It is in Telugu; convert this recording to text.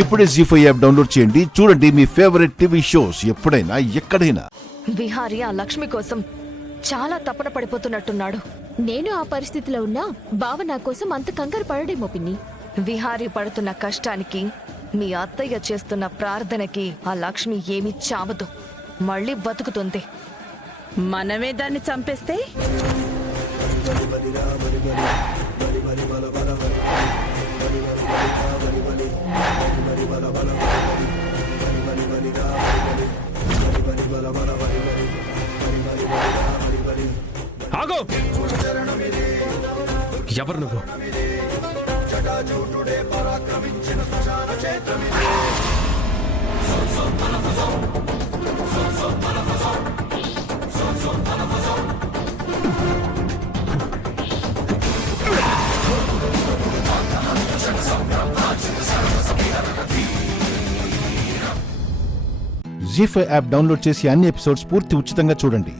ఇప్పుడే జీ5 యాప్ డౌన్లోడ్ చేయండి. చూడండి మీ ఫేవరెట్ టీవీ షోస్ ఎప్పుడైనా ఎక్కడైనా. విహారీ ఆ లక్ష్మి కోసం చాలా తపన పడిపోతున్నట్టున్నాడు. నేను ఆ పరిస్థితిలో ఉన్నా బావ నా కోసం అంత కంగారు పడడేమో పిన్ని. విహారీ పడుతున్న కష్టానికి, మీ అత్తయ్య చేస్తున్న ప్రార్థనకి ఆ లక్ష్మి ఏమీ చావదు, మళ్ళీ బతుకుతుంది. మనమే దాన్ని చంపేస్తే ఆగో! ఎవరు నువ్వు? జీ5 యాప్ డౌన్లోడ్ చేసి అన్ని ఎపిసోడ్స్ పూర్తి ఉచితంగా చూడండి.